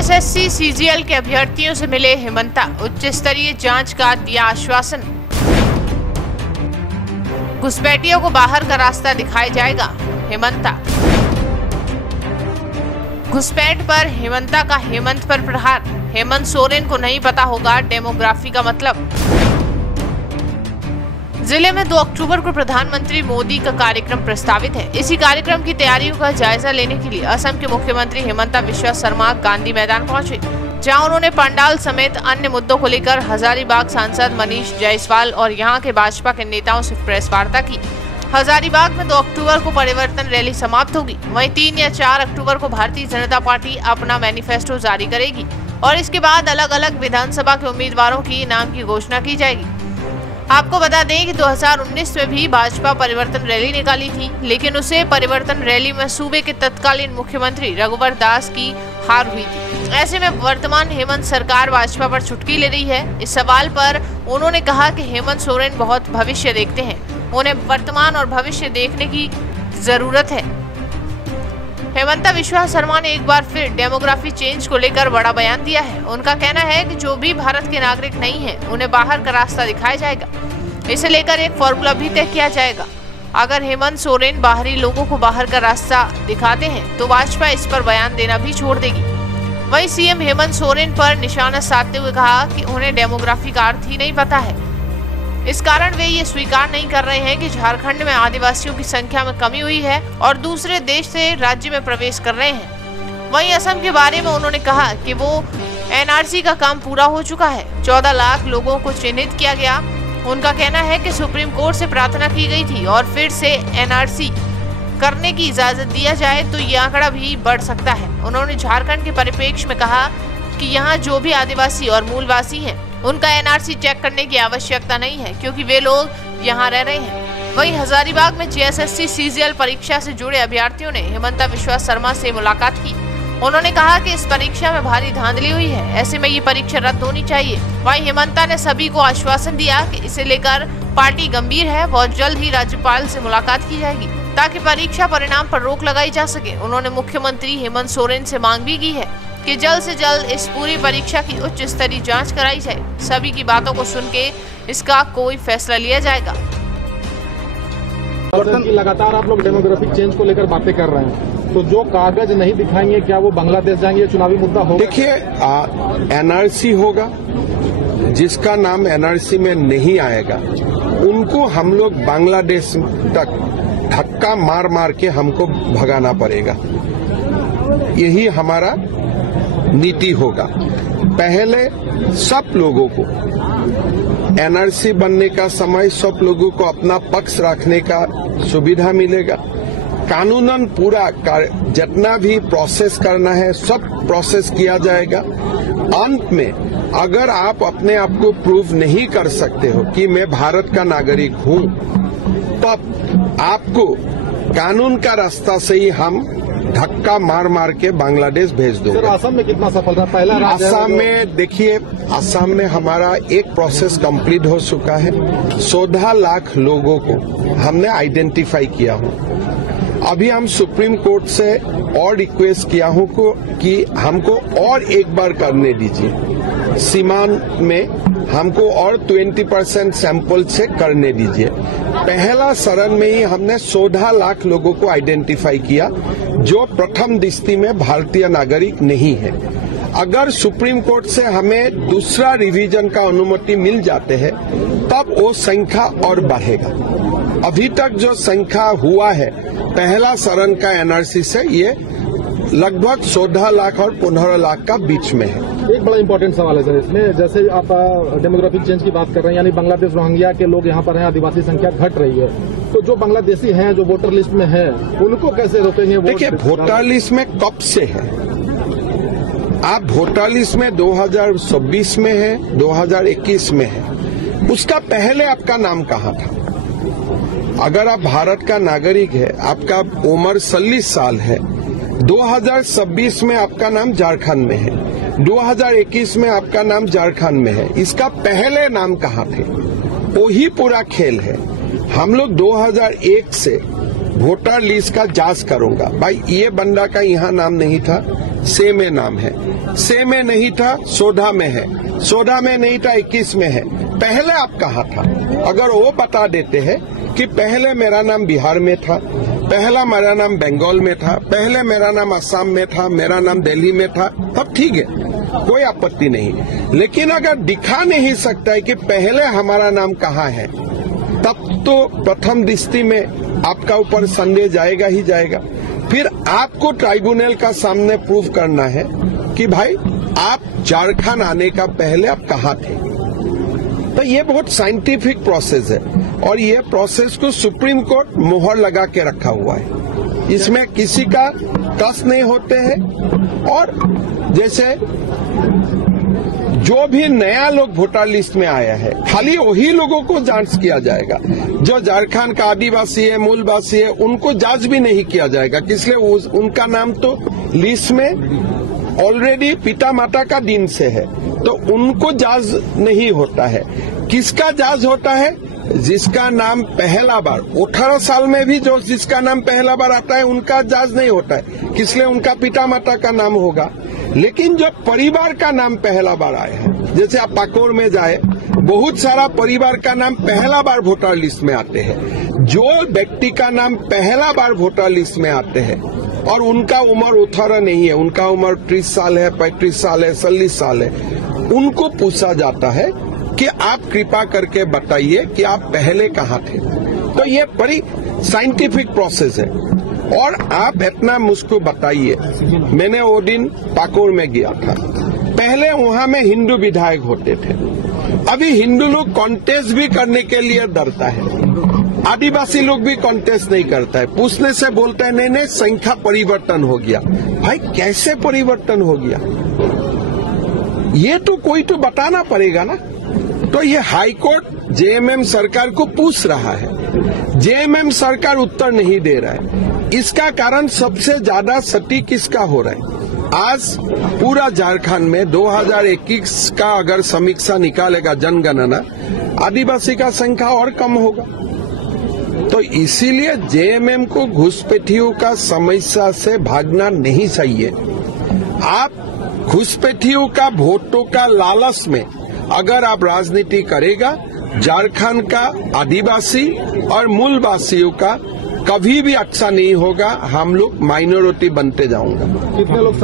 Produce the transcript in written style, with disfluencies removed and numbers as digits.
JSSC CGL के अभ्यर्थियों से मिले हेमंता, उच्च स्तरीय जांच का दिया आश्वासन। घुसपैठियों को बाहर का रास्ता दिखाया जाएगा, हेमंता। घुसपैठ पर हेमंता का हेमंत पर प्रहार, हेमंत सोरेन को नहीं पता होगा डेमोग्राफी का मतलब। जिले में 2 अक्टूबर को प्रधानमंत्री मोदी का कार्यक्रम प्रस्तावित है। इसी कार्यक्रम की तैयारियों का जायजा लेने के लिए असम के मुख्यमंत्री हेमंता बिस्वा शर्मा गांधी मैदान पहुंचे, जहां उन्होंने पंडाल समेत अन्य मुद्दों को लेकर हजारीबाग सांसद मनीष जायसवाल और यहां के भाजपा के नेताओं से प्रेस वार्ता की। हजारीबाग में 2 अक्टूबर को परिवर्तन रैली समाप्त होगी। वहीं 3 या 4 अक्टूबर को भारतीय जनता पार्टी अपना मैनिफेस्टो जारी करेगी और इसके बाद अलग अलग विधानसभा के उम्मीदवारों की नाम की घोषणा की जाएगी। आपको बता दें कि 2019 में भी भाजपा परिवर्तन रैली निकाली थी, लेकिन उसे परिवर्तन रैली में सूबे के तत्कालीन मुख्यमंत्री रघुवर दास की हार हुई थी। ऐसे में वर्तमान हेमंत सरकार भाजपा पर चुटकी ले रही है। इस सवाल पर उन्होंने कहा कि हेमंत सोरेन बहुत भविष्य देखते हैं, उन्हें वर्तमान और भविष्य देखने की जरूरत है। हेमंता बिस्वा शर्मा ने एक बार फिर डेमोग्राफी चेंज को लेकर बड़ा बयान दिया है। उनका कहना है कि जो भी भारत के नागरिक नहीं है, उन्हें बाहर का रास्ता दिखाया जाएगा। इसे लेकर एक फॉर्मूला भी तय किया जाएगा। अगर हेमंत सोरेन बाहरी लोगों को बाहर का रास्ता दिखाते हैं तो भाजपा इस पर बयान देना भी छोड़ देगी। वहीं सीएम हेमंत सोरेन पर निशाना साधते हुए कहा कि उन्हें डेमोग्राफी का अर्थ ही नहीं पता है। इस कारण वे ये स्वीकार नहीं कर रहे हैं कि झारखंड में आदिवासियों की संख्या में कमी हुई है और दूसरे देश से राज्य में प्रवेश कर रहे हैं। वहीं असम के बारे में उन्होंने कहा कि वो एनआरसी का काम पूरा हो चुका है। 14 लाख लोगों को चिन्हित किया गया। उनका कहना है कि सुप्रीम कोर्ट से प्रार्थना की गई थी और फिर से एनआरसी करने की इजाजत दिया जाए तो ये आंकड़ा भी बढ़ सकता है। उन्होंने झारखंड के परिप्रेक्ष्य में कहा कि यहाँ जो भी आदिवासी और मूलवासी हैं, उनका एनआरसी चेक करने की आवश्यकता नहीं है, क्योंकि वे लोग यहाँ रह रहे हैं। वहीं हजारीबाग में जेएसएससी सीजीएल परीक्षा से जुड़े अभ्यर्थियों ने हेमंता बिस्वा शर्मा से मुलाकात की। उन्होंने कहा कि इस परीक्षा में भारी धांधली हुई है, ऐसे में ये परीक्षा रद्द होनी चाहिए। वहीं हेमंता ने सभी को आश्वासन दिया कि इसे लेकर पार्टी गंभीर है। बहुत जल्द ही राज्यपाल से मुलाकात की जाएगी ताकि परीक्षा परिणाम पर रोक लगाई जा सके। उन्होंने मुख्यमंत्री हेमंत सोरेन से मांग भी की है कि जल्द से जल्द इस पूरी परीक्षा की उच्च स्तरीय जांच कराई जाए। सभी की बातों को सुन के इसका कोई फैसला लिया जाएगा। लगातार आप लोग डेमोग्राफिक चेंज को लेकर बातें कर रहे हैं, तो जो कागज नहीं दिखाएंगे क्या वो बांग्लादेश जाएंगे? चुनावी मुद्दा होगा। देखिए, एनआरसी होगा, जिसका नाम एनआरसी में नहीं आएगा उनको हम लोग बांग्लादेश तक धक्का मार मार के हमको भगाना पड़ेगा। यही हमारा नीति होगा। पहले सब लोगों को एनआरसी बनने का समय सब लोगों को अपना पक्ष रखने का सुविधा मिलेगा। कानूनन पूरा जितना भी प्रोसेस करना है सब प्रोसेस किया जाएगा। अंत में अगर आप अपने आप को प्रूव नहीं कर सकते हो कि मैं भारत का नागरिक हूं, तब आपको कानून का रास्ता से ही हम धक्का मार मार के बांग्लादेश भेज दो। असम में कितना सफल रहा? पहला असम में देखिए, असम में हमारा एक प्रोसेस कंप्लीट हो चुका है। 14 लाख लोगों को हमने आइडेंटिफाई किया हूं। अभी हम सुप्रीम कोर्ट से और रिक्वेस्ट किया हूं कि हमको और एक बार करने दीजिए। सीमांत में हमको और 20% सैंपल से करने दीजिए। पहला चरण में ही हमने 14 लाख लोगों को आइडेंटिफाई किया जो प्रथम दृष्टि में भारतीय नागरिक नहीं है। अगर सुप्रीम कोर्ट से हमें दूसरा रिवीजन का अनुमति मिल जाते हैं तब वो संख्या और बढ़ेगा। अभी तक जो संख्या हुआ है पहला चरण का एनआरसी से, ये लगभग 14 लाख और 15 लाख का बीच में है। एक बड़ा इंपॉर्टेंट सवाल है सर इसमें, जैसे आप डेमोग्राफिक चेंज की बात कर रहे हैं, यानी बांग्लादेश रोहिंग्या के लोग यहाँ पर हैं, आदिवासी संख्या घट रही है, तो जो बांग्लादेशी हैं जो वोटर लिस्ट में है उनको कैसे रोकेंगे? देखिए, वोटर लिस्ट में कब से है? आप वोटर लिस्ट में 2026 में है, 2021 में है, उसका पहले आपका नाम कहाँ था? अगर आप भारत का नागरिक है, आपका उम्र 40 साल है, 2026 में आपका नाम झारखंड में है, 2021 में आपका नाम झारखंड में है, इसका पहले नाम कहाँ थे? वही पूरा खेल है। हम लोग 2001 से वोटर लिस्ट का जांच करूंगा, भाई ये बंदा का यहाँ नाम नहीं था, से में नाम है, से में नहीं था सोधा में है, सोधा में नहीं था 21 में है। पहले आप कहाँ था? अगर वो बता देते हैं कि पहले मेरा नाम बिहार में था, पहला मेरा नाम बंगाल में था, पहले मेरा नाम असम में था, मेरा नाम दिल्ली में था, तब ठीक है, कोई आपत्ति नहीं। लेकिन अगर दिखा नहीं सकता है कि पहले हमारा नाम कहाँ है, तब तो प्रथम दृष्टि में आपका ऊपर संदेह जाएगा ही जाएगा। फिर आपको ट्राइब्यूनल का सामने प्रूव करना है कि भाई आप झारखंड आने का पहले आप कहाँ थे। तो ये बहुत साइंटिफिक प्रोसेस है और ये प्रोसेस को सुप्रीम कोर्ट मोहर लगा के रखा हुआ है। इसमें किसी का टच नहीं होते हैं और जैसे जो भी नया लोग वोटर लिस्ट में आया है खाली वही लोगों को जांच किया जाएगा। जो झारखंड का आदिवासी है, मूलवासी है, उनको जांच भी नहीं किया जाएगा। इसलिए उनका नाम तो लिस्ट में ऑलरेडी पिता माता का दिन से है, तो उनको जांच नहीं होता है। किसका जांच होता है? जिसका नाम पहला बार 18 साल में भी जो जिसका नाम पहला बार आता है उनका जांच नहीं होता है, इसलिए उनका पिता माता का नाम होगा। लेकिन जो परिवार का नाम पहला बार आया है, जैसे आप पाकोर में जाए, बहुत सारा परिवार का नाम पहला बार वोटर लिस्ट में आते हैं। जो व्यक्ति का नाम पहला बार वोटर लिस्ट में आते हैं और उनका उम्र 18 नहीं है, उनका उम्र 30 साल है, 35 साल है, 40 साल है, उनको पूछा जाता है कि आप कृपा करके बताइए कि आप पहले कहाँ थे। तो ये बड़ी साइंटिफिक प्रोसेस है और आप इतना मुझको बताइए। मैंने वो दिन पाकोर में गया था, पहले वहाँ में हिंदू विधायक होते थे, अभी हिंदू लोग कॉन्टेस्ट भी करने के लिए डरता है, आदिवासी लोग भी कॉन्टेस्ट नहीं करता है। पूछने से बोलते हैं नहीं संख्या परिवर्तन हो गया। भाई कैसे परिवर्तन हो गया? ये तो कोई तो बताना पड़ेगा ना। तो ये हाईकोर्ट जेएमएम सरकार को पूछ रहा है, जेएमएम सरकार उत्तर नहीं दे रहा है। इसका कारण सबसे ज्यादा सटीक किसका हो रहा है? आज पूरा झारखंड में 2021 का अगर समीक्षा निकालेगा जनगणना, आदिवासी का संख्या और कम होगा। तो इसीलिए जेएमएम को घुसपैठियों का समस्या से भागना नहीं चाहिए। आप घुसपैठियों का वोटों का लालच में अगर आप राजनीति करेगा, झारखंड का आदिवासी और मूलवासियों का कभी भी अच्छा नहीं होगा। हम लोग माइनॉरिटी बनते जाऊंगा। कितने लोग